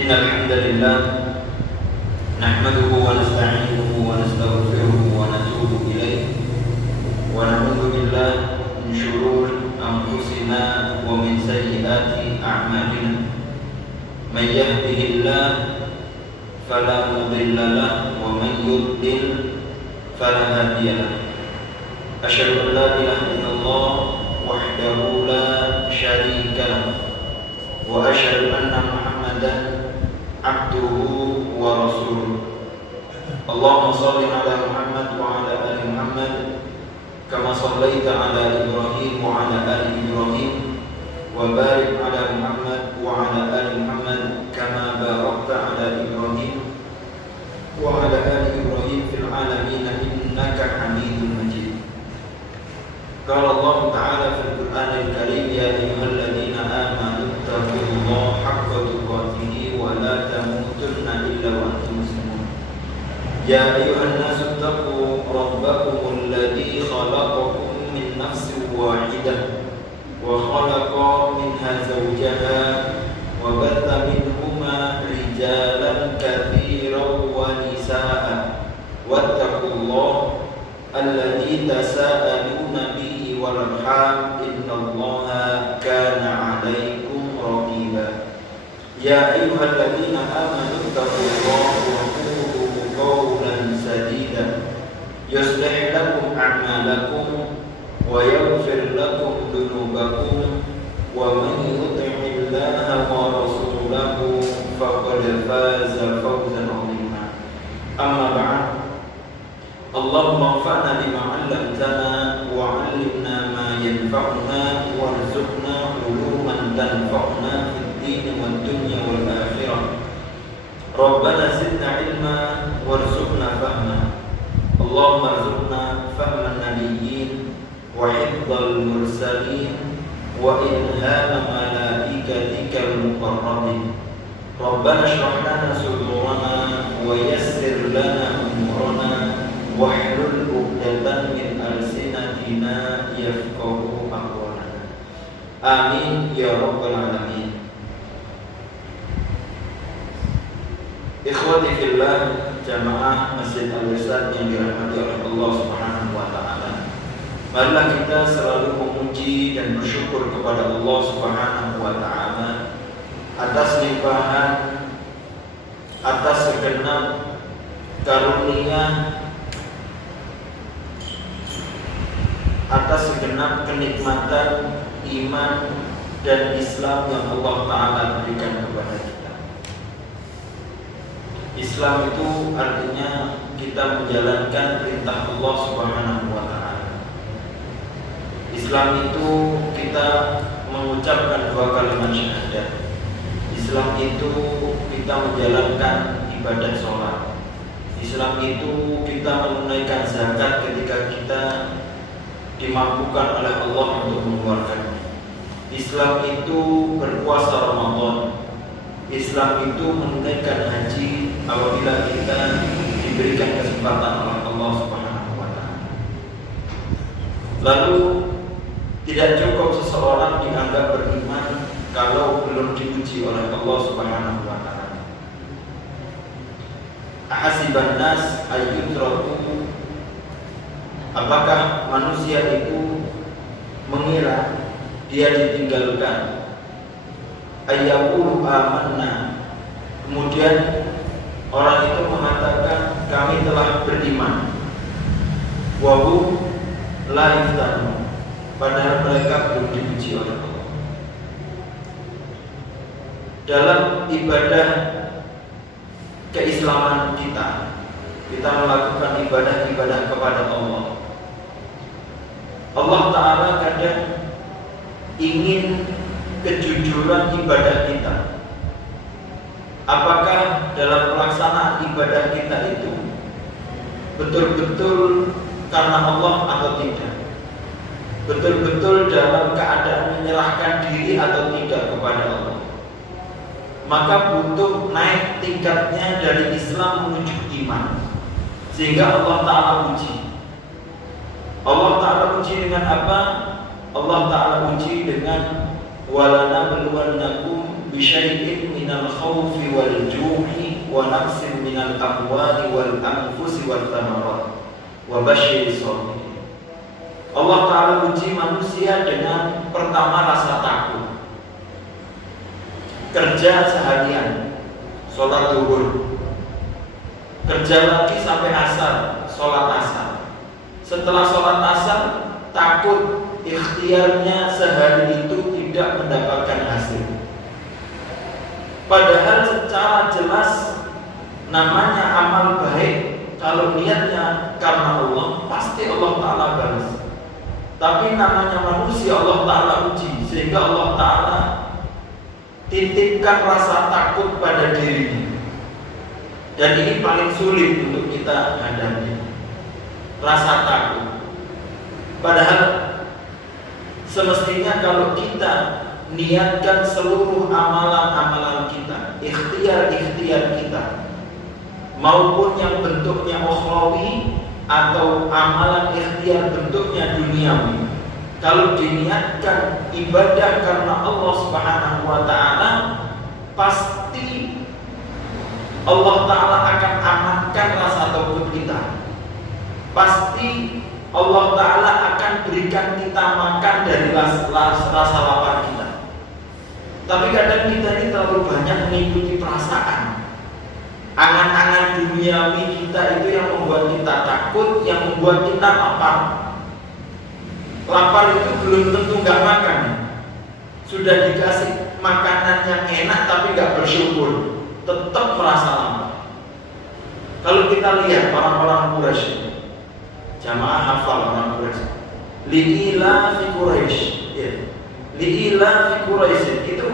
إن الحمد لله نحمده ونستعينه ونستغفره ونتوب إليه ونعوذ بالله من شرور أنفسنا ومن سيئات أعمالنا من يهده الله فلا مضل له ومن يضلل فلا هادي له أشهد أن لا إله إلا الله وحده لا شريك له وأشهد أن محمدا عبده ورسوله اللهم صل على محمد وعلى آل محمد كما صليت على إبراهيم وعلى آل إبراهيم وبارك على محمد وعلى آل محمد كما باركت على إبراهيم وعلى آل إبراهيم في العالمين إنك حميد مجيد. قال الله تعالى في القرآن الكريم يا أيها الذين آمنوا اتقوا الله حق تقاته ولا تموتن إلا وأنتم مسلمون. يا أيها الناس اتقوا ربكم الذي خلقكم من نفس واحدة وخلق منها زوجها وبث منهما رجالا كثيرا ونساء واتقوا الله الذي تساءلون به والأرحام إن الله كان عليكم رقيبا. يا أيها الذين آمنوا اتقوا الله وقولوا قولا سديدا يصلح لكم أعمالكم ويغفر لكم ذنوبكم ومن يطع الله ورسوله فقد فاز فوزا عظيما. أما بعد اللهم انفعنا بما علمتنا وعلمنا ما ينفعنا وارزقنا علوما تنفعنا في الدين والدنيا والآخرة. ربنا زدنا علما وارزقنا فهما. اللهم ارزقنا فهم النبيين وحفظ المرسلين وإلهام ملائكتك المقربين. ربنا اشرح لنا صدورنا ويسر لنا أمورنا واحلل عقدة من ألسنتنا يفقهوا قولنا. Amin ya rabbal alamin. Ikhwati fillah, jamaah Masjid Al-Irsyad yang dirahmati oleh Allah Subhanahu wa taala. Marilah kita selalu memuji dan bersyukur kepada Allah Subhanahu wa taala atas limpahan, atas segenap karunia, atas segenap kenikmatan iman dan Islam yang Allah Ta'ala berikan kepada kita. Islam itu artinya kita menjalankan perintah Allah Subhanahu wa Ta'ala. Islam itu kita mengucapkan dua kalimat syahadat. Islam itu kita menjalankan ibadah sholat. Islam itu kita menunaikan zakat ketika kita dimampukan oleh Allah untuk mengeluarkannya. Islam itu berpuasa Ramadan. Islam itu menunaikan haji apabila kita diberikan kesempatan oleh Allah Subhanahu wa taala. Lalu tidak cukup seseorang dianggap beriman kalau belum diuji oleh Allah Subhanahu wa taala. Ahasiban nas ayyutraku, apakah manusia itu mengira dia ditinggalkan? Ayyaqulu amanna, kemudian orang itu mengatakan kami telah beriman. Wa hum la yuftanun, padahal mereka belum diuji oleh Allah. Dalam ibadah keislaman kita melakukan ibadah-ibadah kepada Allah. Allah Ta'ala kadang ingin kejujuran ibadah kita. Apakah dalam pelaksanaan ibadah kita itu betul-betul karena Allah atau tidak? Betul-betul dalam keadaan menyerahkan diri atau tidak kepada Allah? Maka butuh naik tingkatnya dari Islam menuju iman, sehingga Allah Ta'ala uji. Allah Ta'ala uji dengan apa? Allah Ta'ala uji dengan walanabluwannakum bisyai'in minal khawfi wal ju'i wa naqsin minal amwali wal anfusi wal thamarat wa basyiris sabirin. Allah Ta'ala uji manusia dengan pertama rasa takut. Kerja seharian, sholat zuhur, kerja lagi sampai asar, sholat asar. Setelah sholat asar, takut ikhtiarnya sehari itu tidak mendapatkan hasil. Padahal secara jelas namanya amal baik, kalau niatnya karena Allah, pasti Allah Ta'ala balas. Tapi namanya manusia Allah Ta'ala uji, sehingga Allah Ta'ala titipkan rasa takut pada dirinya. Dan ini paling sulit untuk kita hadapi, rasa takut. Padahal semestinya kalau kita niatkan seluruh amalan-amalan kita, ikhtiar-ikhtiar kita, maupun yang bentuknya ukhrawi atau amalan ikhtiar bentuknya duniawi, kalau diniatkan ibadah karena Allah Subhanahu wa Ta'ala, pasti Allah Ta'ala akan amankan rasa takut kita. Pasti Allah Ta'ala akan berikan kita makan dari rasa lapar kita. Tapi kadang kita ini terlalu banyak mengikuti perasaan, angan-angan duniawi kita itu yang membuat kita takut, yang membuat kita lapar. Lapar itu belum tentu nggak makan. Sudah dikasih makanan yang enak tapi nggak bersyukur, tetap merasa lapar. Kalau kita lihat orang-orang Quraisy, jamaah hafal orang Quraisy, li'ila fi Quraisy, ya. Li'ila fi Quraisy itu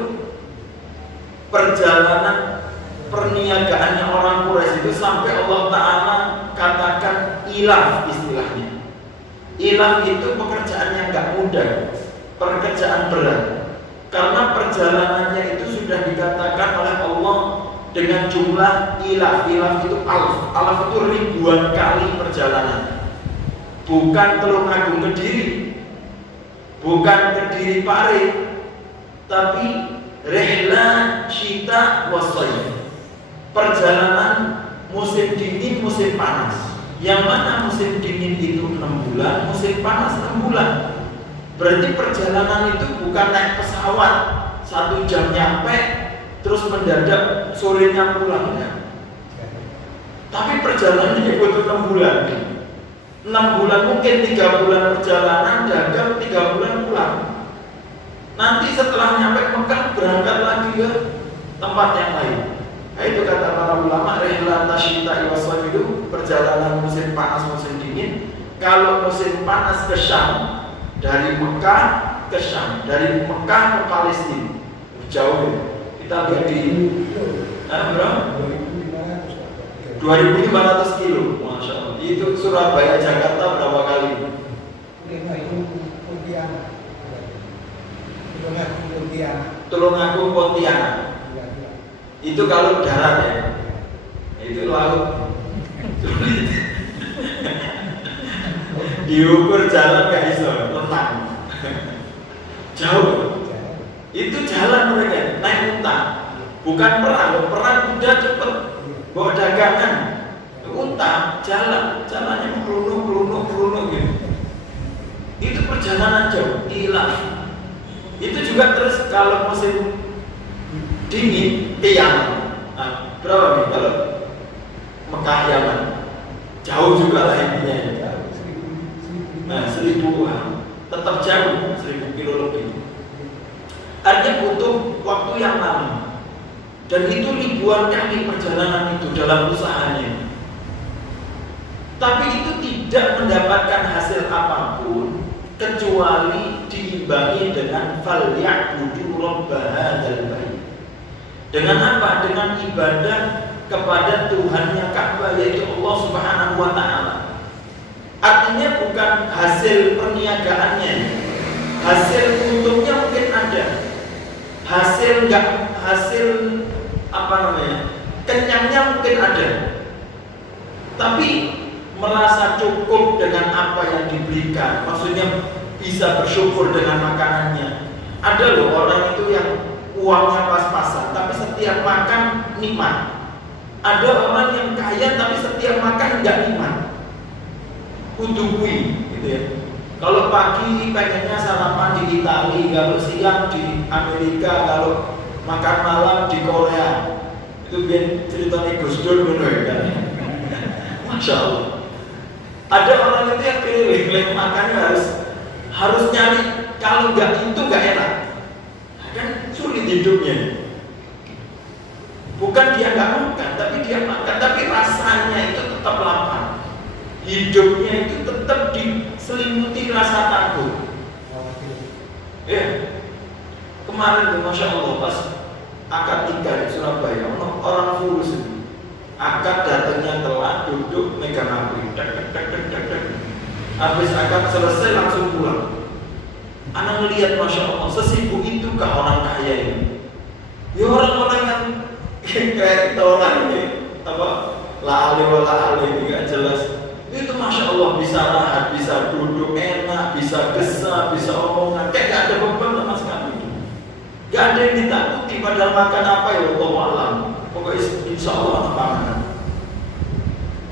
perjalanan perniagaannya orang Quraisy itu sampai Allah Ta'ala katakan ilaf istilahnya. Ilaf itu pekerjaan yang gak mudah, pekerjaan berat, karena perjalanannya itu sudah dikatakan oleh Allah dengan jumlah ilaf. Ilaf itu alaf itu ribuan kali perjalanan. Bukan Tulungagung Kediri, bukan Kediri Pare, tapi rihla syita wasayf, perjalanan musim dingin musim panas. Yang mana musim dingin itu 6 bulan, musim panas 6 bulan. Berarti perjalanan itu bukan naik pesawat 1 jam nyampe terus mendadak sorenya pulang, ya. Tapi perjalanannya butuh 6 bulan. 6 bulan mungkin 3 bulan perjalanan, dagang 3 bulan pulang. Nanti setelah nyampe Mekah berangkat lagi ke tempat yang lain. Nah, itu kata para ulama, rihlat tasyita iwaswaf itu perjalanan musim panas musim dingin. Kalau musim panas ke Syam, dari Mekah ke Syam, dari Mekah ke Palestina, jauh ya. Kita lihat di berapa? 2.500 kilo, Masya Allah. Itu Surabaya Jakarta berapa kali? Tulungagung Pontianak. Itu kalau darat ya, itu laut. Diukur jalan gak iso, tenang. Jauh. Itu jalan mereka, naik unta. Bukan perang, perang udah cepet. Bawa dagangan, unta jalannya melunuk gitu. Itu perjalanan jauh, ilaf. Itu juga terus kalau musim dingin ke Yaman. Nah, berapa nih kalau Mekah Yaman? Jauh juga lah intinya. Nah, 1000-an. Tetap jauh, 1000 kilo lebih. Artinya butuh waktu yang lama. Dan itu ribuan kali perjalanan itu dalam usahanya. Tapi itu tidak mendapatkan hasil apapun kecuali diimbangi dengan falya'budu rabb hadzal bait. Dengan apa? Dengan ibadah kepada Tuhannya Ka'bah, yaitu Allah Subhanahu wa Ta'ala. Artinya bukan hasil perniagaannya, hasil untungnya mungkin ada, hasil kenyangnya mungkin ada, tapi merasa cukup dengan apa yang diberikan, maksudnya bisa bersyukur dengan makanannya. Ada loh orang itu yang uangnya pas-pasan, tapi setiap makan nikmat. Ada orang yang kaya tapi setiap makan nggak nikmat. Udukui, gitu ya. Kalau pagi pengennya sarapan di Italia, kalau siang di Amerika, kalau makan malam di Korea. Itu biar ceritanya Gus Dur bener kan? Masya Allah. Ada orang itu yang keliling makannya harus nyari. Kalau nggak itu nggak enak. Kan sulit hidupnya. Bukan dia nggak makan, tapi dia makan, tapi rasanya itu tetap lapar. Hidupnya itu tetap diselimuti rasa takut. Ya, kemarin Masya Allah pas akad nikah di Surabaya, orang Fulus itu akad datangnya telat, duduk megang HP, habis akad selesai langsung pulang. Anak melihat Masya Allah sesibuk itu kah orang kaya ini? Ya orang-orang yang kayak kita orang ini apa la ali nggak jelas. Itu Masya Allah bisa rahat, bisa duduk enak, bisa gesah, bisa omongan, kayak gak ada beban sama sekali. Gak ada yang ditakuti padahal makan apa ya Allah alam. Pokoknya insya Allah makan.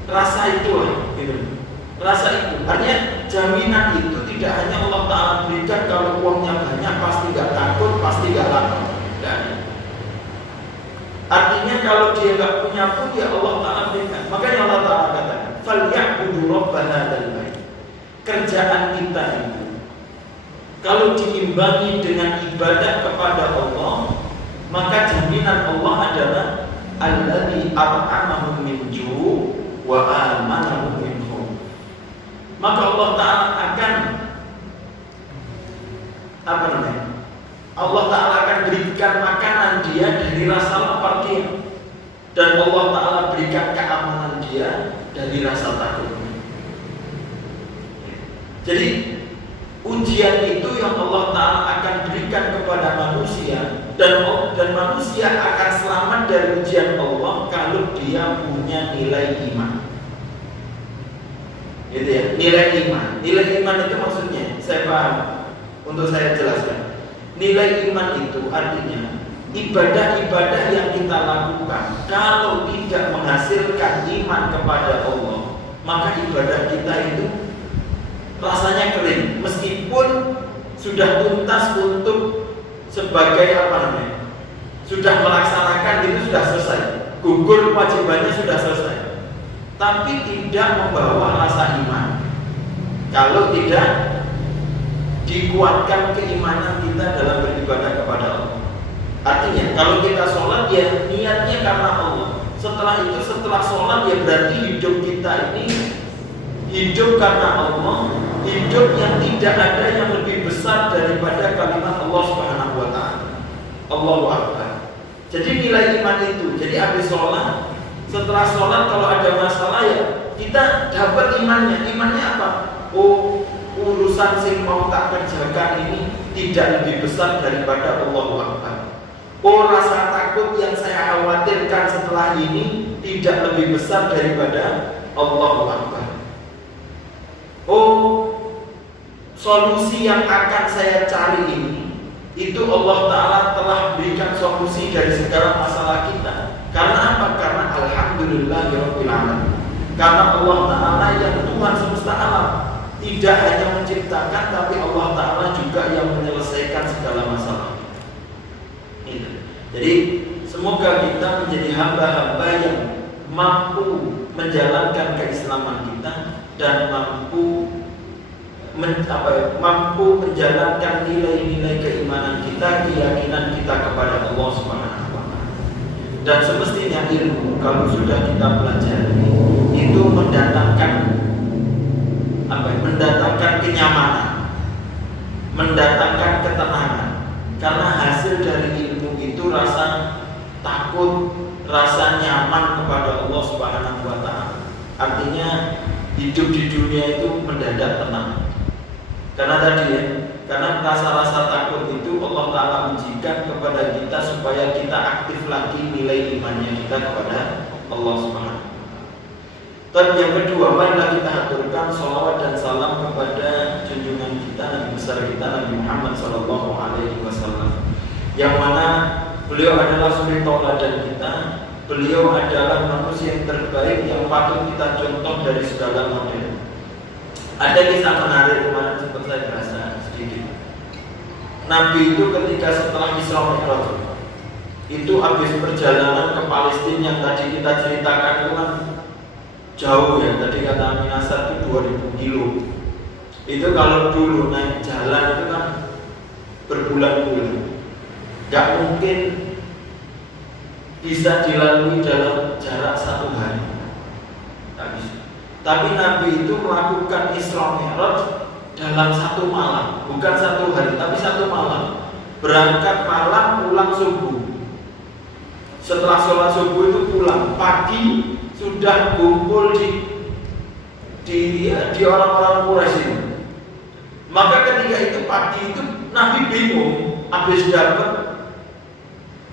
Rasa itulah, gitu. Rasa itu, artinya jaminan itu tidak hanya Allah Ta'ala berikan kalau uangnya banyak pasti gak takut, pasti gak lapar. Artinya kalau dia gak punya pun ya Allah Ta'ala berikan. Makanya Allah Ta'ala katakan فَلْيَعْبُدُوا رَبَّ هَذَا الْبَيْتِ. Kerjaan kita itu kalau diimbangi dengan ibadah kepada Allah, maka jaminan Allah adalah alladzi at'amahum min ju' wa amanahum min khauf. Maka Allah Ta'ala akan Allah Ta'ala akan berikan makanan dia dari rasa lapar dia, dan Allah Ta'ala berikan keamanan dia dari rasa takut. Jadi ujian itu yang Allah Ta'ala akan berikan kepada manusia, dan manusia akan selamat dari ujian Allah kalau dia punya nilai iman. Gitu ya, nilai iman. Nilai iman itu maksudnya, saya paham, untuk saya jelaskan. Nilai iman itu artinya ibadah-ibadah yang kita lakukan kalau tidak menghasilkan iman kepada Allah, maka ibadah kita itu rasanya kering, meskipun sudah tuntas untuk sebagai sudah melaksanakan itu, sudah selesai, gugur kewajibannya sudah selesai, tapi tidak membawa rasa iman kalau tidak dikuatkan keimanan kita dalam beribadah kepada Allah. Artinya kalau kita sholat ya niatnya karena Allah. Setelah itu, setelah sholat ya berarti hidup kita ini hidup karena Allah, hidup yang tidak ada yang lebih besar daripada kalimat Allah Subhanahu wa Ta'ala. Allahu Akbar. Jadi nilai iman itu. Jadi habis sholat, setelah sholat kalau ada masalah ya kita dapat imannya. Imannya apa? Oh, urusan sing mau tak kerjakan ini tidak lebih besar daripada Allahu Akbar. Oh, rasa takut yang saya khawatirkan setelah ini tidak lebih besar daripada Allahu Akbar. Oh, solusi yang akan saya cari ini, itu Allah Ta'ala telah berikan solusi dari segala masalah kita. Karena apa? Karena Alhamdulillahirabbil alamin. Karena Allah Ta'ala yang Tuhan semesta alam, tidak hanya menciptakan, tapi Allah Ta'ala juga yang menyelesaikan segala masalah. Jadi semoga kita menjadi hamba-hamba yang mampu menjalankan keislaman kita dan mampu menjalankan nilai-nilai keimanan kita, keyakinan kita kepada Allah Subhanahu wa Ta'ala. Dan semestinya ilmu kalau sudah kita pelajari itu mendatangkan kenyamanan, mendatangkan ketenangan. Karena hasil dari ilmu itu rasa takut, rasa nyaman kepada Allah Subhanahu wa Ta'ala. Artinya hidup di dunia itu mendadak tenang. Karena tadi ya, karena rasa-rasa takut itu Allah Ta'ala ujikan kepada kita supaya kita aktif lagi nilai imannya kita kepada Allah Subhanahu wa Ta'ala. Dan yang kedua, marilah kita aturkan salawat dan salam kepada junjungan kita, Nabi besar kita, Nabi Muhammad SAW, yang mana beliau adalah suri tauladan kita. Beliau adalah manusia yang terbaik yang patut kita contoh dari segala model. Ada kisah menarik kemarin sempat saya bahasa sedikit. Nabi itu ketika setelah Isra Mi'raj itu habis perjalanan ke Palestina yang tadi kita ceritakan itu kan jauh ya. Tadi kata Aminasar itu 2000 kilo. Itu kalau dulu naik jalan itu kan berbulan-bulan, gak mungkin bisa dilalui dalam jarak 1 hari. Tak bisa. Tapi Nabi itu melakukan Isra Mi'raj dalam 1 malam, bukan 1 hari, tapi 1 malam. Berangkat malam, pulang subuh. Setelah sholat subuh itu pulang. Pagi sudah kumpul di orang-orang Quraisy ini. Maka ketika itu pagi itu Nabi bingung, habis dapat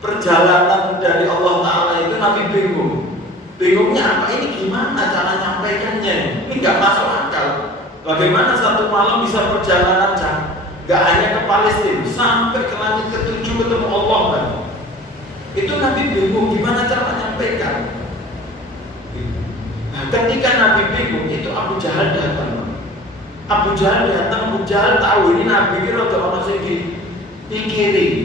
perjalanan dari Allah Ta'ala itu Nabi bingung. Bingungnya apa? Ini gimana cara nyampaikannya? Ini nggak masuk akal. Bagaimana 1 malam bisa perjalanan nggak hanya ke Palestina, sampai ke langit ke-7 ketemu Allah kan? Itu Nabi bingung gimana cara menyampaikan. Nah, ketika Nabi bingung itu Abu Jahal datang. Abu Jahal tahu ini Nabi kira orang masih dipikirin.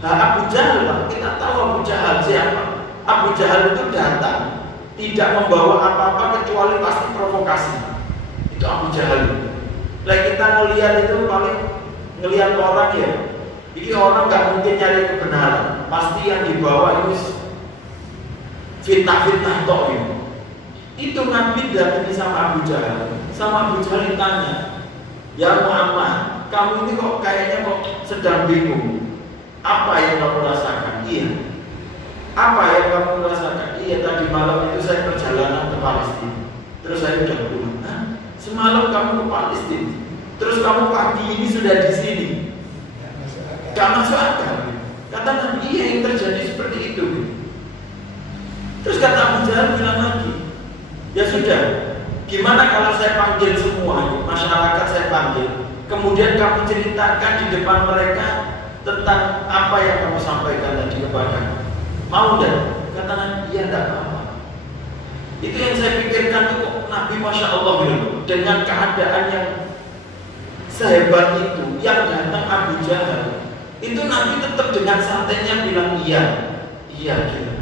Nah, Abu Jahal, kita tahu Abu Jahal siapa? Abu Jahal itu datang tidak membawa apa-apa kecuali pasti provokasi. Itu Abu Jahal. Lah kita ngelihat itu paling ngelihat orang ya. Ini orang nggak mungkin nyari kebenaran. Pasti yang dibawa itu fitnah-fitnah toh ini. Itu Nabi datang sama Abu Jahal. Sama Abu Jahal ditanya, "Ya Muhammad, kamu ini kok kayaknya kok sedang bingung. Apa yang kamu rasakan?" "Iya." "Apa yang kamu rasakan?" "Iya, tadi malam itu saya perjalanan ke Palestina. Terus saya udah pulang." "Hah? Semalam kamu ke Palestina? Terus kamu pagi ini sudah di sini?" Gak masuk akal. Kata Nabi, "Iya, yang terjadi seperti itu." Terus kata Abu Jahal bilang lagi, "Ya sudah, gimana kalau saya panggil semua masyarakat, saya panggil, kemudian kamu ceritakan di depan mereka tentang apa yang kamu sampaikan tadi kepada. Mau enggak?" Kata Nabi, "Iya, enggak apa-apa." Itu yang saya pikirkan tuh, Nabi Masya Allah dengan keadaan yang sehebat itu, yang datang Abu Jahal, itu Nabi tetap dengan santainya bilang iya gitu.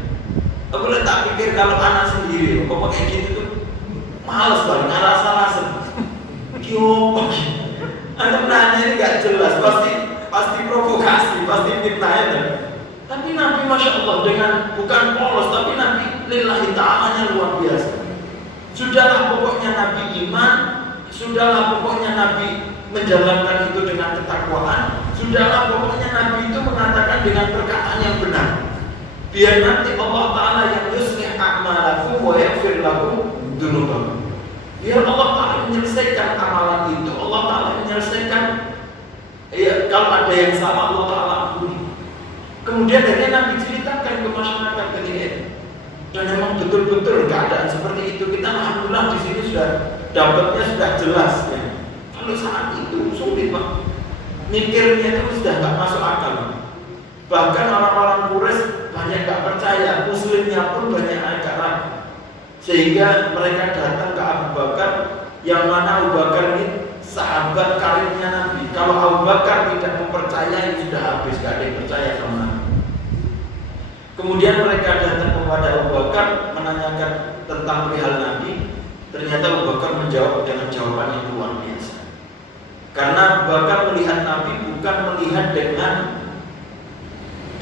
Aku tak pikir kalau anak sendiri ngomong kayak gitu tuh males banget, ngerasa-rasa gimana? Anak nanya ini gak jelas, pasti provokasi, pasti fitnah ya. Tapi Nabi Masya Allah dengan bukan polos, tapi Nabi lillahi ta'alanya luar biasa. Sudahlah pokoknya Nabi iman, sudahlah pokoknya Nabi menjalankan itu dengan ketakwaan, sudahlah pokoknya Nabi itu mengatakan dengan perkataan yang benar. Biar nanti Allah Ta'ala yang yuslih a'malakum wa yaghfir lakum dzunubakum. Biar Allah Ta'ala menyelesaikan amalan itu, Allah Ta'ala menyelesaikan kalau ada yang salah Allah Ta'ala ampuni. Kemudian akhirnya Nabi ceritakan ke masyarakat ketika dan memang betul-betul keadaan seperti itu. Kita alhamdulillah di sini sudah dapatnya sudah jelas ya. Kalau saat itu sulit Pak, mikirnya itu sudah nggak masuk akal. Bahkan orang-orang Quraisy banyak nggak percaya, Muslimnya pun banyak agak ragu. Sehingga mereka datang ke Abu Bakar, yang mana Abu Bakar ini sahabat karibnya Nabi. Kalau Abu Bakar tidak mempercayai sudah habis, gak ada yang percaya sama Nabi. Kemudian mereka datang kepada Abu Bakar menanyakan tentang perihal Nabi. Ternyata Abu Bakar menjawab dengan jawaban yang luar biasa. Karena Abu Bakar melihat Nabi bukan melihat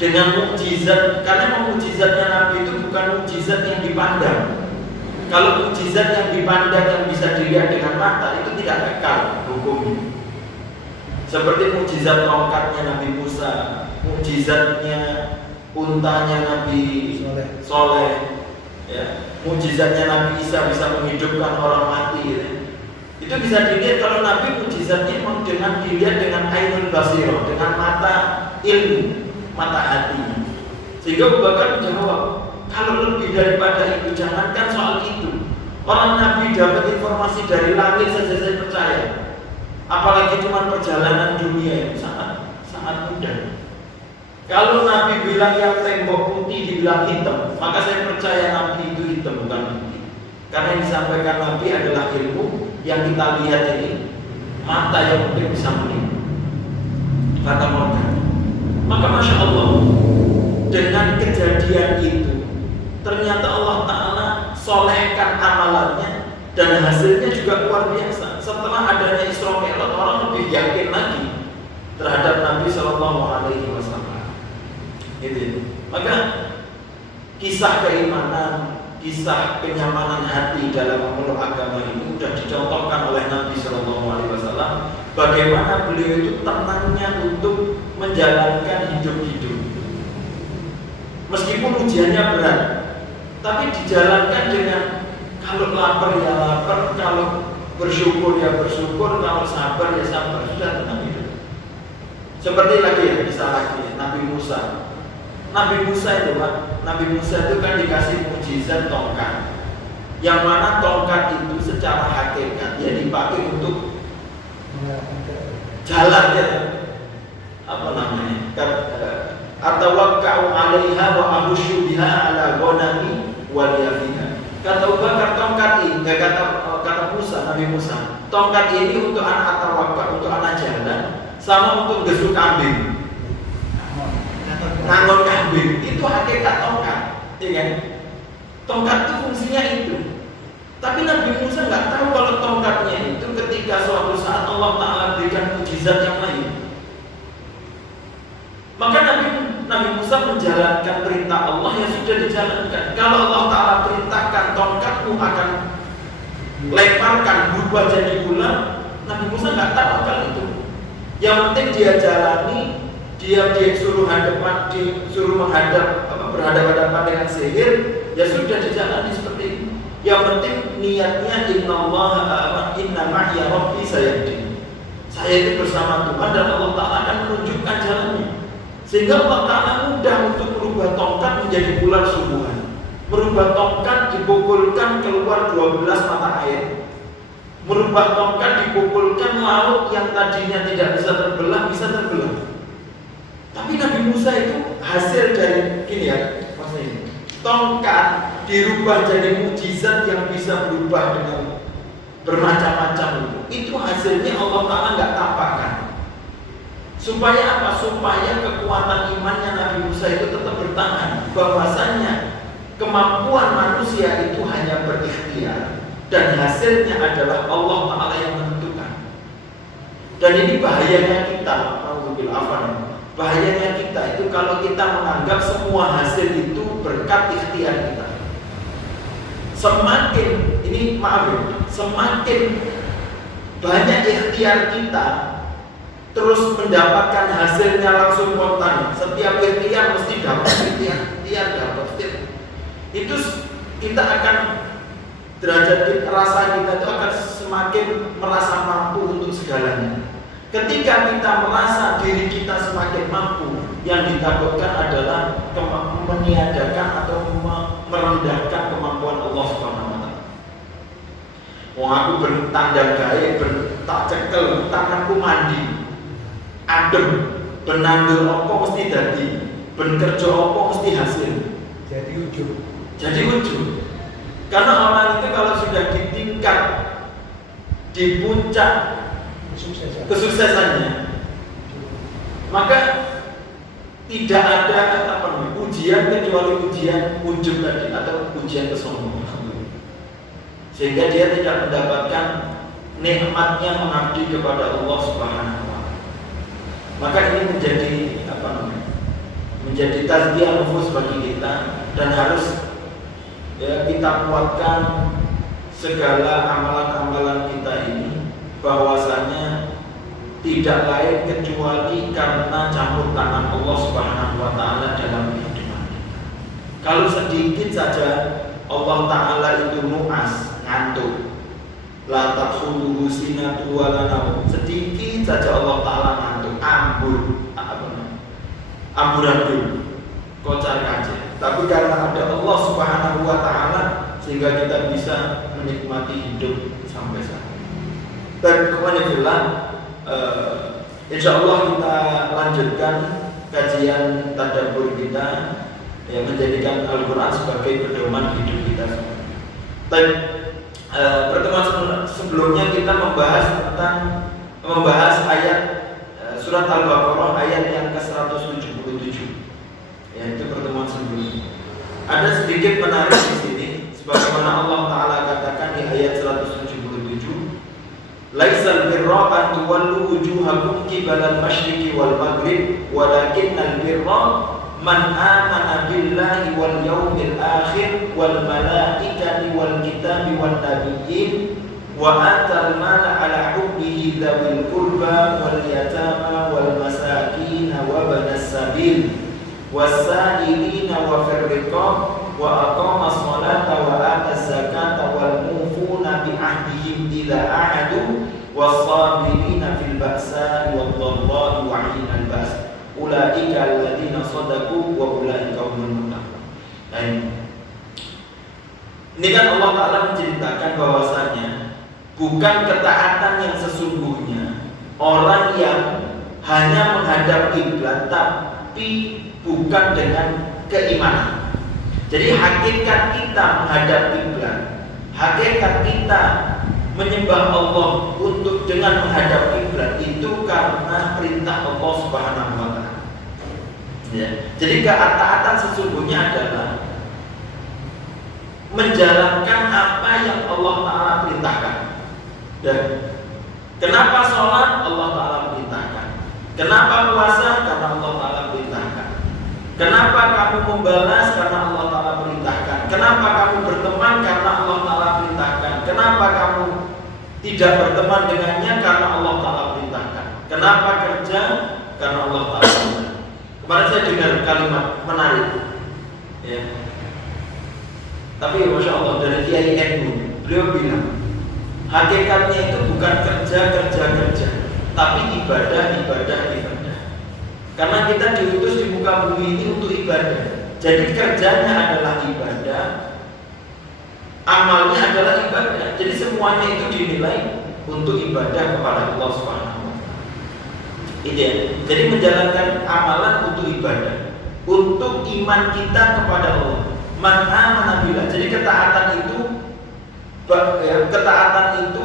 dengan mukjizat, karena mukjizatnya Nabi itu bukan mukjizat yang dipandang. Kalau mukjizat yang dipandang yang bisa dilihat dengan mata itu tidak kekal hukumnya. Seperti mukjizat tongkatnya Nabi Musa, mukjizatnya untanya Nabi Soleh, ya, mukjizatnya Nabi Isa bisa menghidupkan orang mati. Ya. Itu bisa dilihat kalau Nabi mukjizatnya dengan dilihat dengan ainul basirah, dengan mata ilmu, mata hati. Sehingga Abu Bakar menjawab, kalau lebih daripada itu jangankan soal itu. Orang Nabi dapat informasi dari langit saja saya percaya. Apalagi cuma perjalanan dunia yang sangat mudah. Kalau Nabi bilang yang tembok putih dibilang hitam, maka saya percaya Nabi itu hitam bukan putih. Karena yang disampaikan Nabi adalah ilmu yang kita lihat ini, mata yang mungkin bisa melihat. Kata Morgan. Maka Masya Allah, dengan kejadian itu, ternyata Allah Ta'ala solehkan amalannya dan hasilnya juga luar biasa. Setelah adanya Isra Mi'raj, orang lebih yakin lagi terhadap Nabi Shallallahu Alaihi Wasallam. Gitu. Maka kisah keimanan, kisah kenyamanan hati dalam memeluk agama ini sudah dicontohkan oleh Nabi Shallallahu Alaihi Wasallam. Bagaimana beliau itu tenangnya untuk menjalankan hidup-hidup, meskipun ujiannya berat, tapi dijalankan dengan kalau lapar ya lapar, kalau bersyukur ya bersyukur, kalau sabar ya sabar, sudah tenang hidup. Seperti lagi ya, kisah lagi Nabi Musa. Nabi Musa itu Pak, Nabi Musa itu kan dikasih mukjizat tongkat, yang mana tongkat itu secara hakikat ya dipakai untuk jalan ya, apa namanya? Atawakka'u 'alaiha wa ahusyu biha 'ala ghanami wa liyafiha. Kata Abu Bakar, tongkat ini, kata Musa, Nabi Musa, tongkat ini untuk anak atawakka, untuk anak jalan, sama untuk gesuk kambing. Ngangon kambing itu hakikat tongkat, ya kan? Tongkat itu fungsinya itu. Tapi Nabi Musa nggak tahu kalau tongkatnya itu ketika suatu saat Allah Ta'ala berikan mukjizat yang lain. Maka Nabi Musa menjalankan perintah Allah yang sudah dijalankan. Kalau Allah Ta'ala perintahkan tongkatmu akan lemparkan berubah jadi bulan, Nabi Musa nggak tahu hal itu. Yang penting dia jalani. Dia disuruh berhadapan dengan sihir, ya sudah dijalani seperti itu. Yang penting niatnya inna ma'iya rabbi sayahdi. Saya itu bersama Tuhan dan Allah Ta'ala akan menunjukkan jalannya. Sehingga Allah Ta'ala mudah untuk merubah tongkat menjadi bulan subuhan. Merubah tongkat dipukulkan keluar 12 mata air. Merubah tongkat dipukulkan laut yang tadinya tidak bisa terbelah, bisa terbelah. Tapi Nabi Musa itu hasil dari gini ya, maksudnya tongkat dirubah jadi mukjizat yang bisa berubah dengan bermacam-macam. Itu hasilnya Allah Ta'ala nggak tampakkan. Supaya apa? Supaya kekuatan imannya Nabi Musa itu tetap bertahan. Bahwasanya kemampuan manusia itu hanya berikhtiar dan hasilnya adalah Allah Ta'ala yang menentukan. Dan ini bahayanya kita, bahayanya kita itu kalau kita menganggap semua hasil itu berkat ikhtiar kita. Semakin semakin banyak ikhtiar kita, terus mendapatkan hasilnya langsung spontan. Setiap ikhtiar mesti dapat, ikhtiar dapat. Itu kita akan derajat rasa kita itu akan semakin merasa mampu untuk segalanya. Ketika kita merasa diri kita semakin mampu, yang ditakutkan adalah meniadakan atau merendahkan kemampuan Allah Subhanahu wa Ta'ala. Wong aku bertandang gawe, tak cekel, tanganku mandi, adem, benanggur opo mesti dadi, ben kerja opo mesti hasil. Jadi ujub. Karena orang itu kalau sudah di tingkat di puncak kesuksesannya, maka tidak ada ujian kecuali ujian ujub tadi atau ujian kesombongan, sehingga dia tidak mendapatkan nikmatnya mengabdi kepada Allah Subhanahu wa Ta'ala. Maka ini menjadi tazkiyah nufus bagi kita, dan harus kita kuatkan segala amalan-amalan kita ini, bahwasanya tidak lain kecuali karena campur tangan Allah Subhanahu wa Ta'ala dalam kehidupan. Kalau sedikit saja Allah Ta'ala itu nu'as, ngantuk, la takhuluhu sinatu wa la naum, sedikit saja Allah Ta'ala ngantuk, amburadul, kocar kacir. Tapi karena ada Allah Subhanahu wa Ta'ala, sehingga kita bisa menikmati hidup sampai saat ini. Dan kemudian insya Allah kita lanjutkan kajian tadabbur kita, ya, menjadikan Al-Quran sebagai pedoman hidup kita semua. Pertemuan sebelumnya kita membahas ayat surat Al-Baqarah ayat yang ke-177. Ya, itu pertemuan sebelumnya. Ada sedikit menarik di sini, sebagaimana Allah Taala katakan di ayat 177, "Laisal birra an tuwallu wujuhakum qibala al-masyriqi wal maghrib, walakinnal birra man amana billahi wal yawmil akhir wal malaikati wal kitabi wan nabiyyin wa atal mala ala hubbihi dzawil qurba wal yatama wal masakin wa banas sabil was-sa'ilina wa fir riqab wa aqamas salata wa ataz zakata wal mufuna bi ahdihim idza ahadu was-sabirina fil ba'sa'i wad dharra'i wa 'inal ba's ulaika alladziina shadaqu wa ulaika humul muttaqun." Ini kan Allah Ta'ala menceritakan bahwasanya bukan ketaatan yang sesungguhnya orang yang hanya menghadap kiblat, tapi bukan dengan keimanan. Jadi hakikat kita menghadap kiblat, hakikat kita menyembah Allah untuk dengan menghadap kiblat itu karena perintah Allah Subhanahu wa Ta'ala. Ya. Jadi ketaatan sesungguhnya adalah menjalankan apa yang Allah Ta'ala perintahkan. Dan kenapa sholat? Allah Ta'ala perintahkan. Kenapa puasa? Karena Allah Ta'ala perintahkan. Kenapa kamu membalas? Karena Allah Ta'ala perintahkan. Kenapa kamu berteman? Karena Allah Ta'ala perintahkan. Kenapa kamu tidak berteman dengannya? Karena Allah Ta'ala perintahkan. Kenapa kerja? Karena Allah Ta'ala perintahkan. Kemarin saya dengar kalimat menarik, ya. Tapi Masya Allah dari Kiai NU, beliau bilang hakikatnya itu bukan kerja, tapi ibadah. Karena kita diutus di muka bumi ini untuk ibadah. Jadi kerjanya adalah ibadah, amalnya adalah ibadah. Jadi semuanya itu dinilai untuk ibadah kepada Allah Subhanahu wa Ta'ala. Jadi menjalankan amalan untuk ibadah, untuk iman kita kepada Allah. Man amana billah. Jadi ketaatan itu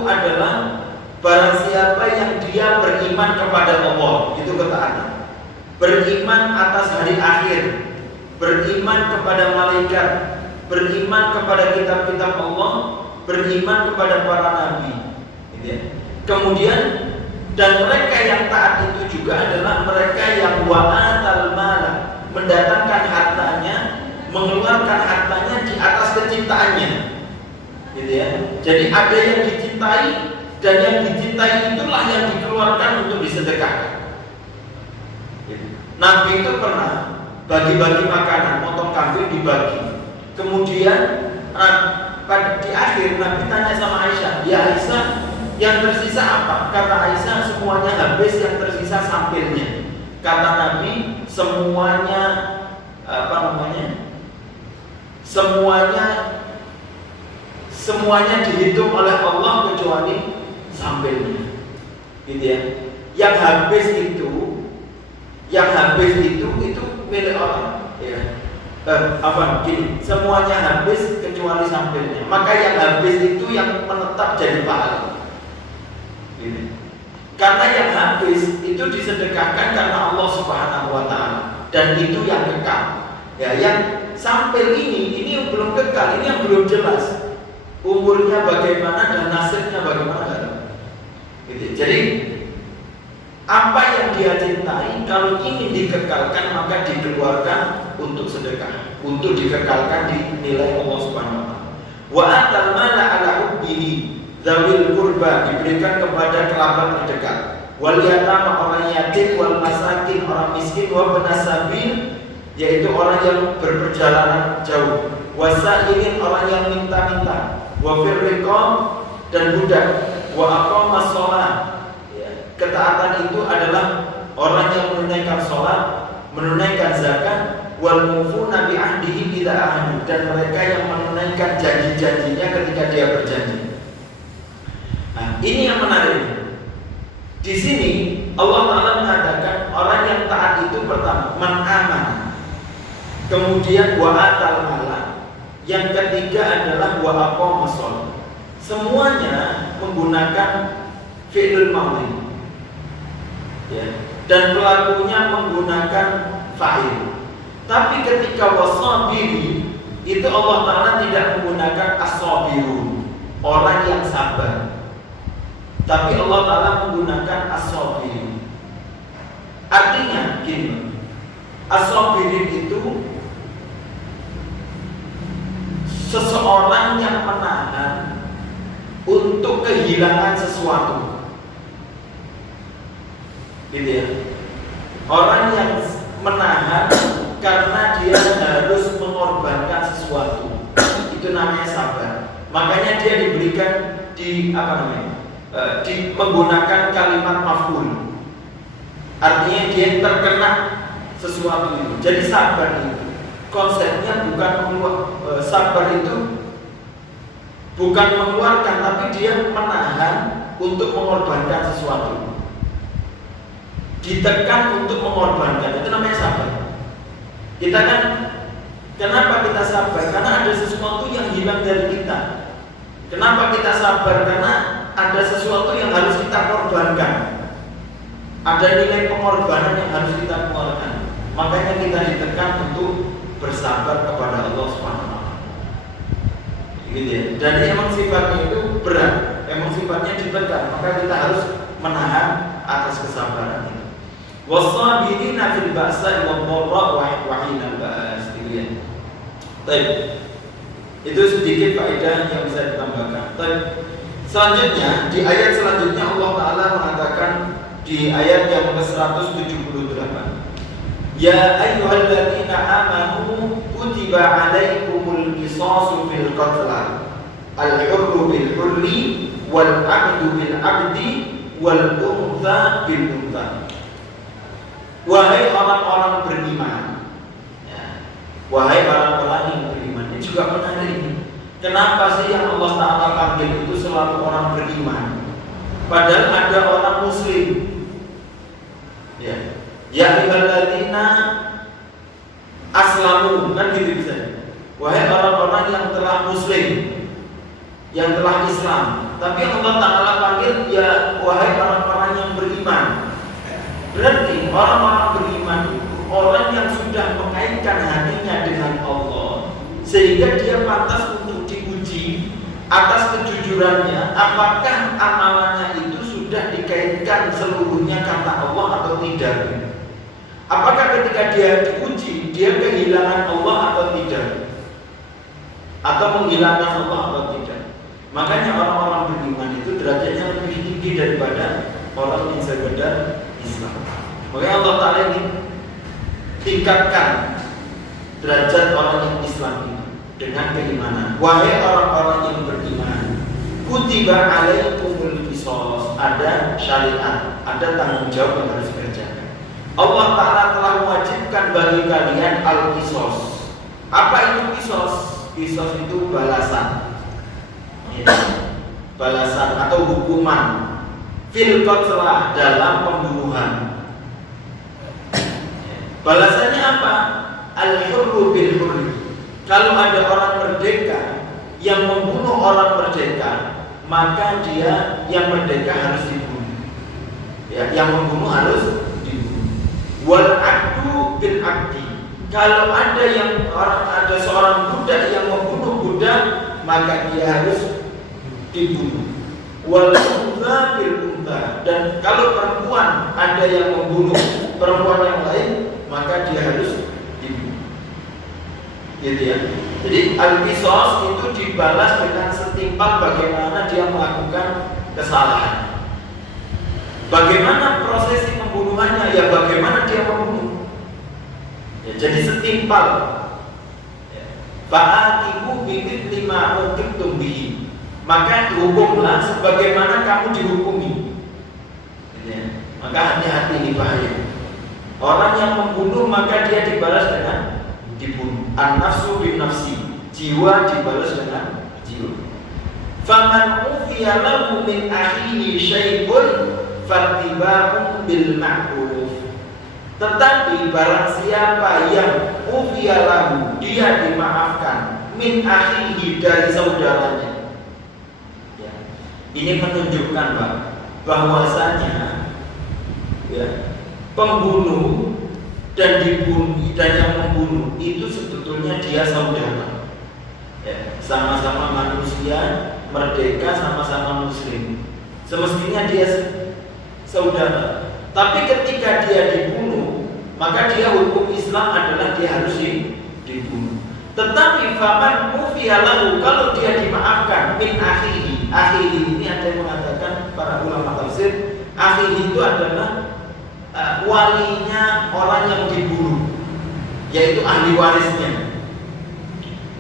adalah barang siapa yang dia beriman kepada Allah, itu ketaatan. Beriman atas hari akhir, beriman kepada malaikat, beriman kepada kitab-kitab Allah, beriman kepada para nabi. Gitu ya. Kemudian dan mereka yang taat itu juga adalah mereka yang wa'atal mala, mendatangkan hartanya, mengeluarkan hartanya di atas kecintaannya. Gitu ya. Jadi ada yang dicintai dan yang dicintai itulah yang dikeluarkan untuk disedekahkan. Nabi itu pernah bagi-bagi makanan, potong kambing dibagi. Kemudian di akhir Nabi tanya sama Aisyah, "Ya Aisyah, yang tersisa apa?" Kata Aisyah, "Semuanya habis, yang tersisa sampilnya." Kata Nabi, semuanya semuanya dihitung oleh Allah kecuali sampilnya. Gitu ya. Yang habis itu milik orang. Ya. Gini, semuanya habis kecuali sampilnya. Maka yang habis itu yang menetap jadi pahala. Gitu. Karena yang habis itu disedekahkan karena Allah Subhanahu wa Ta'ala, dan itu yang kekal. Ya, yang sampil ini yang belum kekal, ini yang belum jelas umurnya bagaimana dan nasibnya bagaimana. Gitu. Jadi apa yang dia cintai kalau ingin dikekalkan maka dikeluarkan untuk sedekah, untuk dikekalkan di nilai Allah Subhanahu wa Ta'ala. Wa atal mala ala hubbihi dzawil qurba, diberikan kepada kerabat terdekat. Wal yatama, orang yatim, wal masakin, orang miskin, wa banas sabil, yaitu orang yang berperjalanan jauh. Wasailin, orang yang minta-minta. Wa fir riqab, dan budak. Wa aqamas shalah. Ketaatan itu adalah orang yang menunaikan sholat, menunaikan zakat, wal mufuna bi ahdihi idza ahadu, dan mereka yang menunaikan janji-janjinya ketika dia berjanji. Nah, ini yang menarik. Di sini Allah Ta'ala mengatakan orang yang yang taat itu pertama man amana, kemudian wa atal mala, yang ketiga adalah wa aqama shalah. Semuanya menggunakan fi'il madhi, ya, dan pelakunya menggunakan fa'il. Tapi ketika wasabiri itu Allah Ta'ala tidak menggunakan as-sabirun, orang yang sabar, tapi Allah Ta'ala menggunakan as-sabirin. Artinya gini, as-sabirin itu seseorang yang menahan untuk kehilangan sesuatu, gitu ya. Orang yang menahan karena dia harus mengorbankan sesuatu, itu namanya sabar. Makanya dia diberikan menggunakan kalimat maf'ul. Artinya dia terkena sesuatu itu. Jadi sabar itu konsepnya bukan sabar itu bukan mengeluarkan, tapi dia menahan untuk mengorbankan sesuatu. Ditekan untuk mengorbankan, itu namanya sabar. Kita kan, kenapa kita sabar? Karena ada sesuatu yang hilang dari kita. Kenapa kita sabar? Karena ada sesuatu yang harus kita korbankan. Ada nilai pengorbanan yang harus kita keluarkan. Makanya kita ditekan untuk bersabar kepada Allah Subhanahu. Gitu ya. Dan emang sifatnya itu berat, emang sifatnya ditekan, maka kita harus menahan atas kesabaran itu. Wasabirina fil ba'sa wad dharra wa hinal ba's. Baik. Itu sedikit faedah yang bisa ditambahkan. Baik. Selanjutnya di ayat selanjutnya Allah Ta'ala mengatakan di ayat yang ke-178, ya ayyuhalladzina amanu kutiba alaikumul qisasu fil qatla al-hurru bil hurri wal 'abdu bil 'abdi wal untha bil untha. Wahai orang-orang beriman, ya, wahai orang-orang yang beriman. Ini juga menarik ini. Kenapa sih yang Allah Ta'ala panggil itu selalu orang beriman, padahal ada orang muslim? Ya, ya ayyuhalladzina aslamu, kan gitu bisa. Wahai orang-orang yang telah muslim, yang telah Islam. Tapi Allah Ta'ala panggil ya wahai orang-orang yang beriman. Berarti orang-orang beriman itu orang yang sudah mengaitkan hatinya dengan Allah, sehingga dia pantas untuk diuji atas kejujurannya, apakah amalannya itu sudah dikaitkan seluruhnya karena Allah atau tidak. Apakah ketika dia diuji, dia kehilangan Allah atau tidak, atau menghilangkan Allah atau tidak. Makanya orang-orang beriman itu derajatnya lebih tinggi daripada orang yang sekedar Islam. Makanya Allah Ta'ala ini tingkatkan derajat orang yang Islam itu dengan keimanan. Wahai orang-orang yang beriman, kutiba alaikumul qisas, ada syariat, ada tanggung jawab yang harus dikerjakan. Allah Ta'ala telah mewajibkan bagi kalian al-qisas. Apa itu qisas? Qisas itu balasan, balasan atau hukuman fil qatla, dalam pembunuhan. Balasannya apa? Al-hurru bil hurri. Kalau ada orang merdeka yang membunuh orang merdeka, maka dia yang merdeka harus dibunuh. Ya, yang membunuh harus dibunuh. Wal 'abdu bil 'abdi. Kalau ada seorang budak yang membunuh budak, maka dia harus dibunuh. Wal untha bil untha. Dan kalau perempuan ada yang membunuh perempuan yang lain, maka dia harus dibunuh. Gitu ya. Jadi al-qisas itu dibalas dengan setimpal bagaimana dia melakukan kesalahan. Bagaimana prosesi pembunuhannya? Ya bagaimana dia membunuh. Ya, jadi setimpal. Fa'atibu bimithli ma uqibtum bihi. Maka hukumlah sebagaimana kamu dihukumi. Ya. Maka hati-hati, ini bahaya. Orang yang membunuh maka dia dibalas dengan dibunuh. An-nafsu bin nafsi, jiwa dibalas dengan jiwa. Faman ufiya lahu min akhihi syai'un fattiba'un bil ma'ruf. Tetapi barang siapa yang ufiyalahu, dia dimaafkan min akhihi, dari saudaranya. Ya. Ini menunjukkan bahwasanya ya, pembunuh dan dibunuh dan yang membunuh itu sebetulnya dia saudara. Ya, sama-sama manusia, merdeka, sama-sama muslim. Semestinya dia saudara. Tapi ketika dia dibunuh, maka dia hukum Islam adalah dia harus dibunuh. Tetapi faman ufiyalahu, kalau dia dimaafkan min akhihi. Akhihi ini ada yang mengatakan para ulama tafsir, akhihi itu adalah walinya orang yang dibunuh, yaitu ahli warisnya.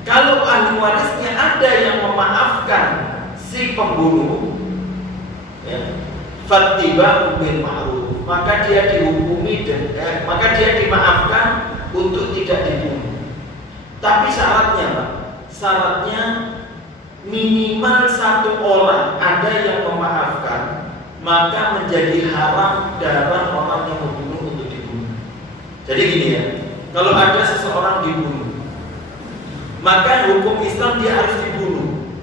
Kalau ahli warisnya ada yang memaafkan si pembunuh, ya, fattiba'u bil ma'ruf, maka dia dihukumi maka dia dimaafkan untuk tidak dibunuh. Tapi syaratnya, Pak, syaratnya minimal satu orang ada yang memaafkan, maka menjadi haram darah orang yang membunuh untuk dibunuh. Jadi gini ya, kalau ada seseorang dibunuh, maka hukum Islam dia harus dibunuh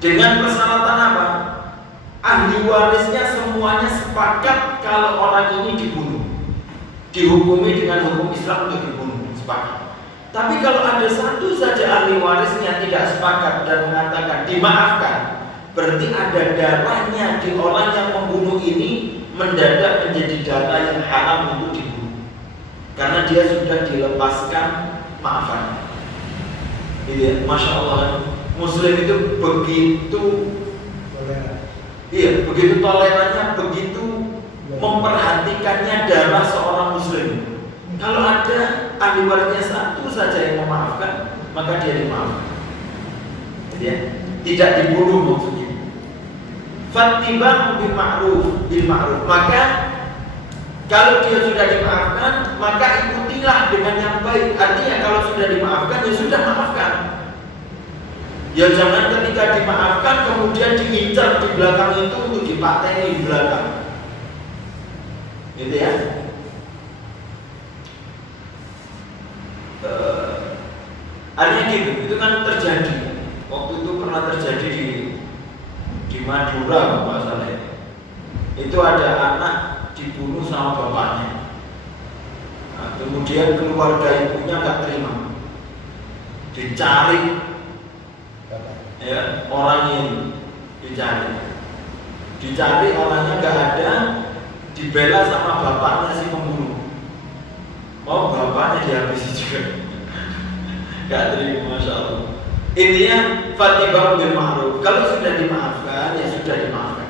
dengan persyaratan apa? Ahli warisnya semuanya sepakat kalau orang ini dibunuh, dihukumi dengan hukum Islam untuk dibunuh, sepakat. Tapi kalau ada satu saja ahli warisnya tidak sepakat dan mengatakan dimaafkan, berarti ada darahnya di orang yang membunuh ini mendadak menjadi darah yang haram untuk dibunuh, karena dia sudah dilepaskan maafan. Iya, Masya Allah, Muslim itu begitu, iya, begitu tolerannya, begitu memperhatikannya darah seorang Muslim. Kalau ada ahli warisnya satu saja yang memaafkan, maka dia dimaafkan. Ya, tidak dibunuh maksudnya. Fattiba'u bil ma'ruf. Maka kalau dia sudah dimaafkan, maka ikutilah dengan yang baik. Artinya kalau sudah dimaafkan, ya sudah maafkan. Ya jangan ketika dimaafkan kemudian diincar di belakang itu untuk dipateni di belakang. Gitu ya. Artinya gitu, itu kan terjadi. Waktu itu pernah terjadi di Madura, masalahnya. Itu ada anak dibunuh sama bapaknya. Nah, kemudian keluarga ibunya nggak terima, dicari ya orang ini, dicari orangnya nggak ada, dibela sama bapaknya si pembunuh. Oh, bapaknya dihabisi juga, nggak terima, Masya Allah. Intinya fattiba'u bil ma'ruf, kalau sudah dimaafkan ya sudah dimaafkan,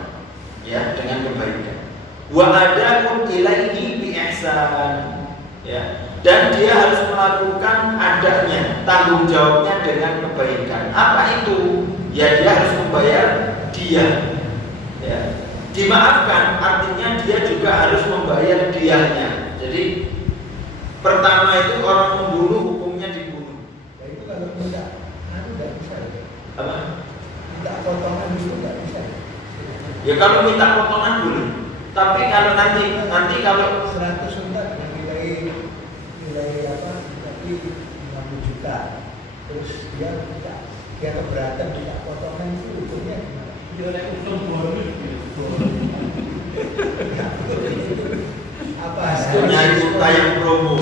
ya dengan kebaikan. Wa adakum ilaihi bi ihsan, ya, dan dia harus melakukan adanya, tanggung jawabnya dengan kebaikan. Apa itu? Ya dia harus membayar dia, ya. Dimaafkan artinya dia juga harus membayar dianya. Jadi pertama itu orang membunuh hukumnya dibunuh. Ya itu kalau minta, nggak bisa. Apa? Minta potongan dulu nggak bisa. Ya kalau minta potongan boleh. Tapi kalau nanti kalau 100 unta dengan nilai apa? Tapi 50 juta. Terus dia keberatan minta potongan itu hukumnya gimana? Dia naik untung bonus gitu. Apa nyari unta yang promo?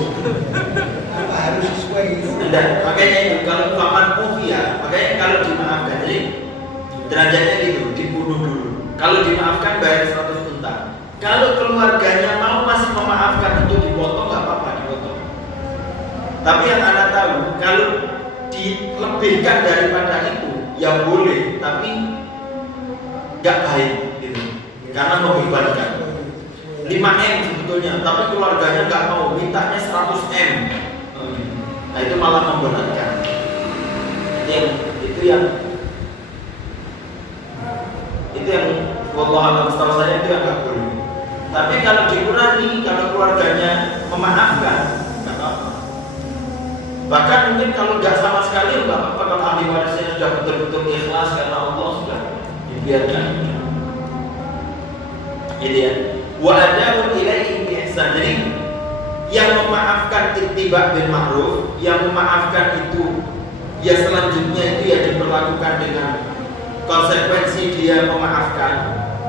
Apa harus sesuai itu? Tidak, makanya itu kalau faman ufia, makanya kalau dimaafkan, jadi derajatnya gitu, dibunuh dulu. Kalau dimaafkan bayar 100 unta. Kalau keluarganya mau masih memaafkan untuk dipotong, nggak apa-apa dipotong. Tapi yang Anda tahu, kalau dilebihkan daripada itu, ya boleh, tapi nggak baik, gitu. Karena membebankan. 5M sebetulnya, tapi keluarganya nggak mau, mintanya 100M. Nah itu malah memberatkan. Itu yang wallahu a'lam, setahu saya itu yang nggak boleh. Tapi kalau dikurangi, kalau keluarganya memaafkan, nggak apa-apa. Bahkan mungkin kalau nggak sama sekali nggak apa-apa, kalau ahli warisnya sudah betul-betul ikhlas karena Allah sudah dibiarkan. Jadi ya, wa adahu ilaihi bi ihsan. Jadi yang memaafkan ittiba' bil ma'ruf, yang memaafkan itu ya selanjutnya itu ya diperlakukan dengan konsekuensi dia memaafkan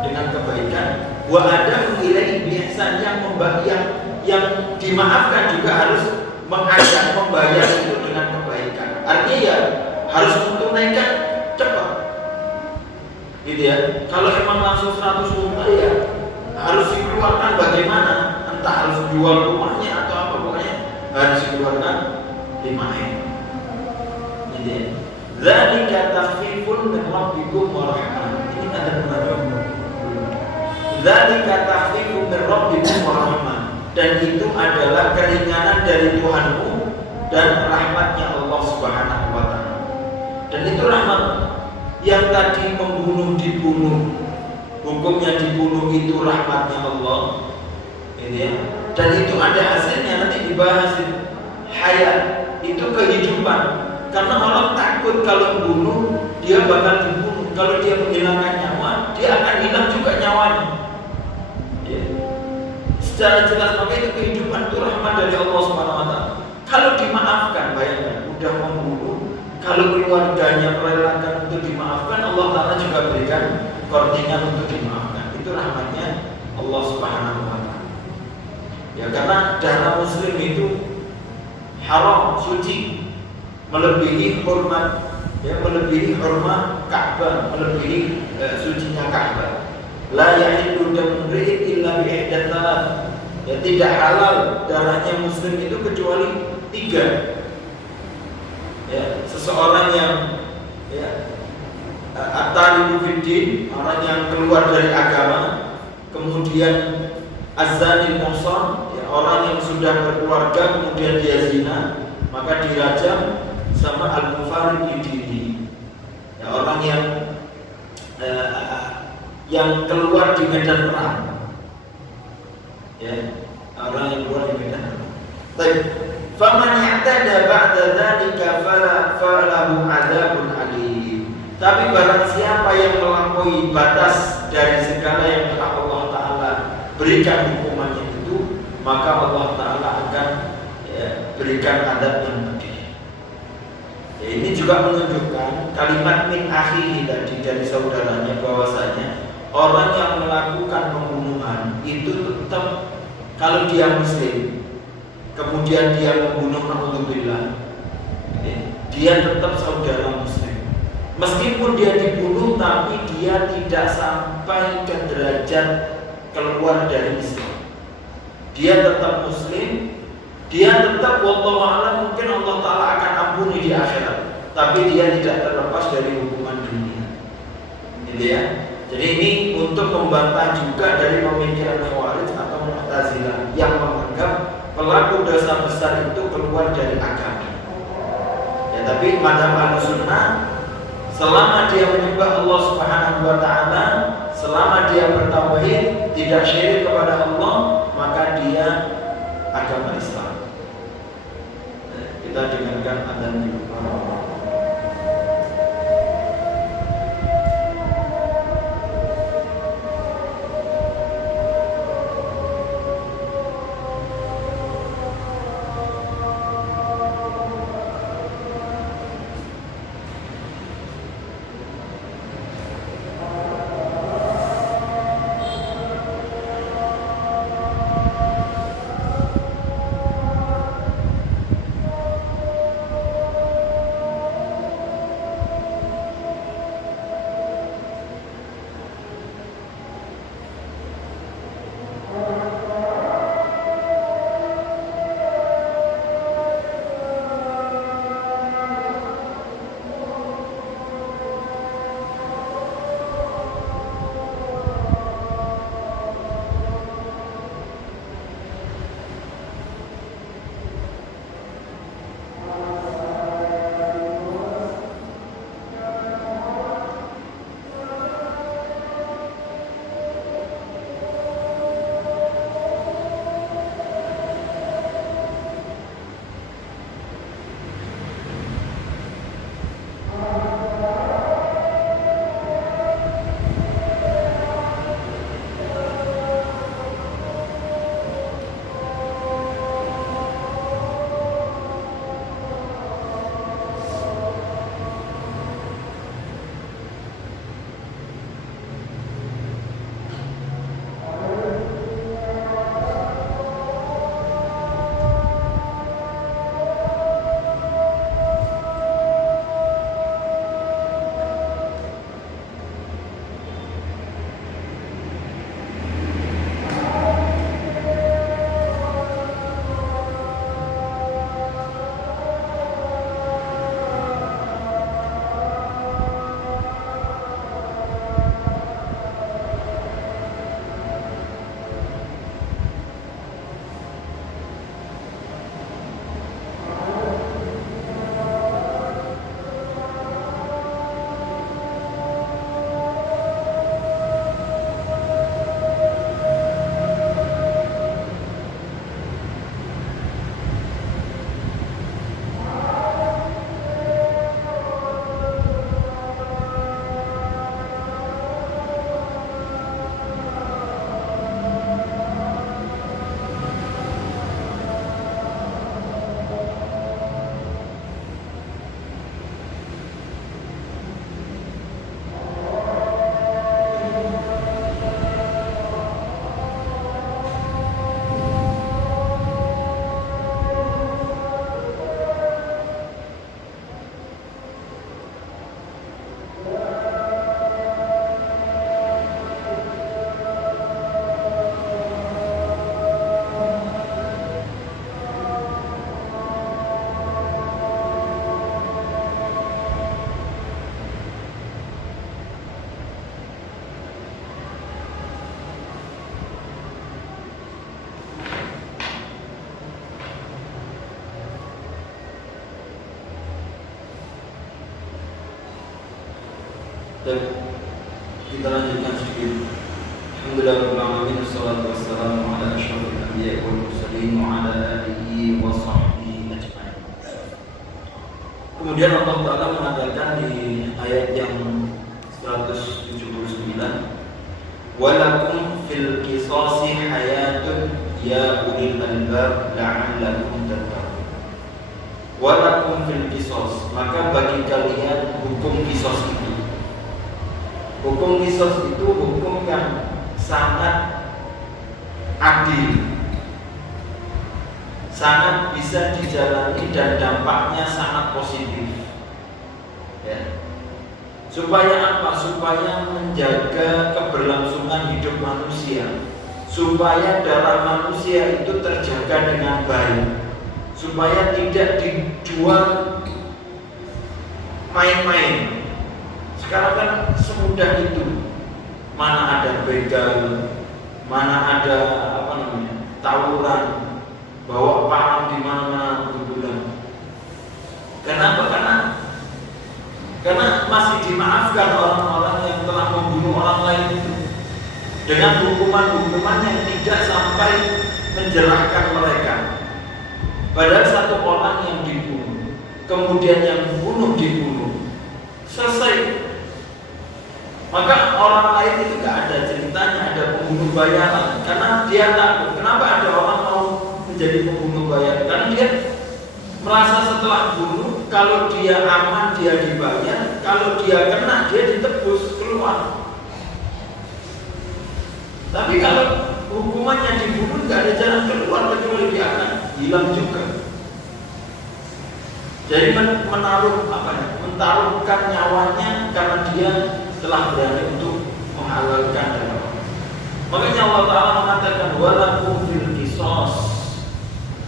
dengan kebaikan. Wa ada ilaihi biihsan, yang dimaafkan juga harus mengajak membayar itu dengan kebaikan. Artinya ya harus menunaikan cepat. Gitu ya. Kalau emang langsung 100 unta ya harus dikeluarkan bagaimana? Entah harus jual rumahnya atau apa, pokoknya harus dikeluarkan 5M. Gitu ya. Dzalika takhfifun min rabbikum wa rahmah. Ini ada penanya. Dzalika takhfifun min rabbikum wa rahmah. Dan itu adalah keringanan dari Tuhanmu dan rahmatnya Allah Subhanahu wa taala. Dan itu rahmat. Yang tadi membunuh dibunuh, hukumnya dibunuh itu rahmatnya Allah, ya. Dan itu ada hasilnya, nanti dibahas. Hayat itu kehidupan, karena orang takut kalau bunuh dia bakal dibunuh. Kalau dia menghilangkan nyawa, dia akan hilang juga nyawanya, ya. Secara jelas maka itu kehidupan, itu rahmat dari Allah Subhanahu wa taala. Kalau dimaafkan, bayangkan udah membunuh, kalau keluarganya merelakan untuk dimaafkan, Allah Ta'ala juga berikan koordinat untuk dimaafkan. Itu rahmatnya Allah Subhanahu wa taala. Ya, karena darah muslim itu haram, suci, melebihi hormat, ya, melebihi hormat Ka'bah, melebihi sucinya Ka'bah. La yahillu damu imri'in illa bi ihdat thalath. Ya, tidak halal darahnya muslim itu kecuali 3. Ya, seseorang yang ya at-tariku fiddin, orang yang keluar dari agama, kemudian az-zanil muhsan, ya, orang yang sudah berkeluarga kemudian dia zina, maka dirajam, sama al-mufarid bidini, ya, orang yang keluar di medan perang, ya, orang yang keluar di medan perang. Baik. Faman i'tada ba'da dzalika falahu 'adzabun 'alim. Tapi barang siapa yang melampaui batas dari segala yang telah Allah Ta'ala berikan hukumannya itu, maka Allah Ta'ala akan berikan azab yang pedih. Ya, ini juga menunjukkan kalimat min akhihi tadi dari saudaranya, bahwasanya orang yang melakukan pembunuhan itu tetap, kalau dia muslim kemudian dia membunuh, naudzubillah, dia tetap saudara muslim. Meskipun dia dibunuh, tapi dia tidak sampai ke derajat keluar dari Islam. Dia tetap muslim, dia tetap wallahu a'lam, mungkin Allah Ta'ala akan ampuni di akhirat, tapi dia tidak terlepas dari hukuman dunia. Gitu ya. Jadi ini untuk membantah juga dari pemikiran Khawarij atau Mu'tazilah yang menganggap pelaku dosa besar itu keluar dari agama. Ya, tapi mazhab Ahlussunnah, selama dia menyembah Allah Subhanahu wa taala, selama dia bertauhid, tidak syirik kepada Allah, maka dia agama Islam. Kita dengarkan adzan dulu. Dan kita lanjutkan sedikit. Alhamdulillahirabbil alamin, wassalatu wassalamu ala asyrofil anbiya'i wal mursalin wa ala alihi wa sahbihi ajma'in. Kemudian Allah Ta'ala mengatakan di ayat yang 179, walakum fil qisasi hayatun ya ulil albab la'allakum tattaqun. Walakum fil qisas, maka bagi kalian hukum qisas itu. Hukum qisas itu hukum yang sangat adil, sangat bisa dijalani dan dampaknya sangat positif. Ya. Supaya apa? Supaya menjaga keberlangsungan hidup manusia, supaya darah manusia itu terjaga dengan baik, supaya tidak dijual main-main. Sekarang kan semudah itu. Mana ada begal, mana ada tawuran, bawa parang di mana bulan. Kenapa? Karena masih dimaafkan orang-orang yang telah membunuh orang lain itu dengan hukuman-hukuman yang tidak sampai menjerahkan mereka. Padahal satu orang yang dibunuh, kemudian yang dibunuh, selesai. Maka orang lain itu gak ada ceritanya ada pembunuh bayaran, karena dia takut. Kenapa ada orang mau menjadi pembunuh bayaran? Karena dia merasa setelah bunuh, kalau dia aman dia dibayar, kalau dia kena dia ditebus keluar. Tapi kalau hukumannya dibunuh gak ada jalan keluar kecuali dia akan hilang juga. Jadi mentaruhkan nyawanya karena dia telah berani untuk menghalalkan darah. Makanya Allah Ta'ala mengatakan walakum fil qisas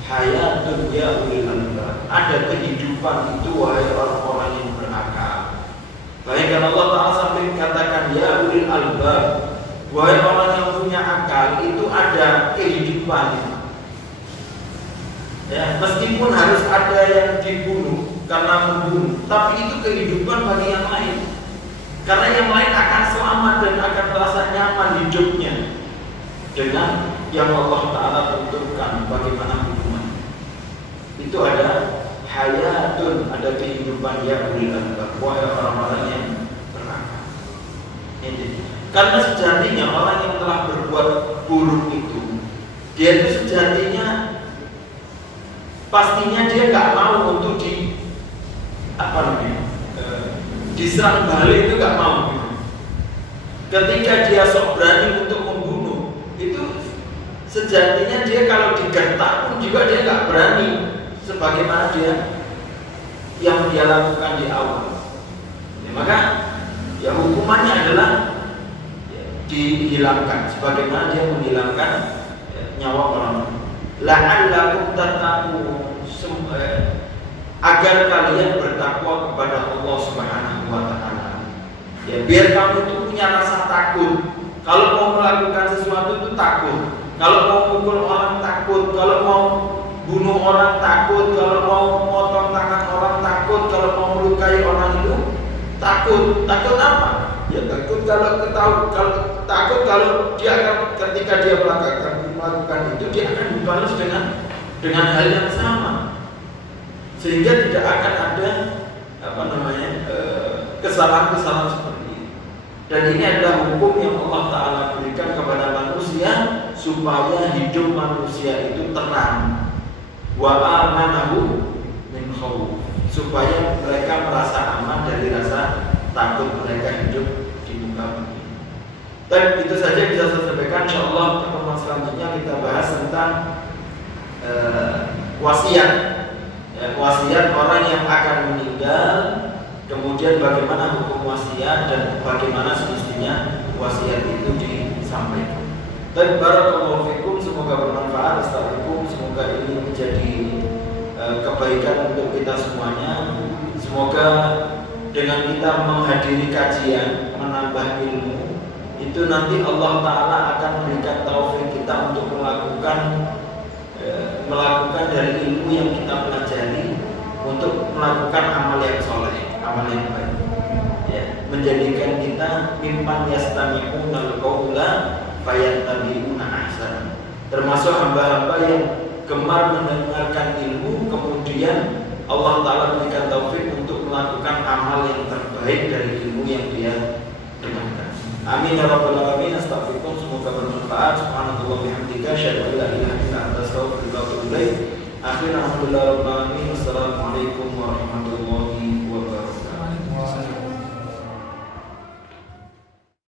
hayatun ya ulil albab. Ada kehidupan itu wahai orang-orang yang berakal. Bahkan Allah Ta'ala sampai katakan ya ulil albab, wahai orang yang punya akal, itu ada kehidupan. Ya, meskipun harus ada yang dibunuh karena membunuh, tapi itu kehidupan bagi yang lain. Karena yang lain akan selamat dan akan merasa nyaman hidupnya dengan yang Allah Ta'ala tentukan bagaimana hukuman. Itu ada hayatun, ada kehidupan ya ulil albab, wahai orang-orang yang berakal. Karena sejatinya orang yang telah berbuat buruk itu, dia itu sejatinya pastinya dia gak mau untuk diserang balik, itu gak mau. Ketika dia sok berani untuk membunuh, itu sejatinya dia kalau digertak pun juga dia gak berani sebagaimana yang dia lakukan di awal. Maka ya hukumannya adalah dihilangkan sebagaimana dia menghilangkan nyawa orang. La'allakum tattaqun, agar kalian bertakwa kepada Allah Subhanahu wa Ta'ala. Ya, biar kamu itu punya rasa takut. Kalau mau melakukan sesuatu itu takut. Kalau mau mukul orang takut. Kalau mau bunuh orang takut. Kalau mau motong tangan orang takut. Kalau mau melukai orang itu takut. Takut apa? Ya takut takut kalau dia akan, ketika dia melakukan itu, dia akan dibalas dengan hal yang sama. Sehingga tidak akan ada kesalahan-kesalahan seperti ini. Dan ini adalah hukum yang Allah Ta'ala berikan kepada manusia supaya hidup manusia itu tenang. Wa amanahu min khawf, supaya mereka merasa aman dari rasa takut mereka hidup di muka bumi. Dan itu saja bisa saya sampaikan. InsyaAllah pertemuan selanjutnya kita bahas tentang wasiat. Wasiat orang yang akan meninggal, kemudian bagaimana hukum wasiat dan bagaimana semestinya wasiat itu disampaikan. Dan barakallahu fikum, semoga bermanfaat. Astagfirullahaladzim, semoga ini menjadi kebaikan untuk kita semuanya. Semoga dengan kita menghadiri kajian, menambah ilmu, itu nanti Allah Ta'ala akan berikan taufik kita untuk melakukan dari ilmu yang kita pelajari untuk melakukan amal yang soleh, amal yang baik. Ya. menjadikan kita mimman yastami'unal qaula fayattabi'una ahsana. Termasuk hamba-hamba yang gemar mendengarkan ilmu, kemudian Allah Ta'ala memberikan taufik untuk melakukan amal yang terbaik dari ilmu yang dia dengarkan. Amin ya rabbal alamin. Astagfirullah, semoga bermanfaat. Subhanallah bihamdika, asyhadu an la ilaha illa anta, astaghfiruka wa atubu ilaik. Akhirnya alhamdulillah rabbil alamin. Wassalamualaikum warahmatullahi wabarakatuh.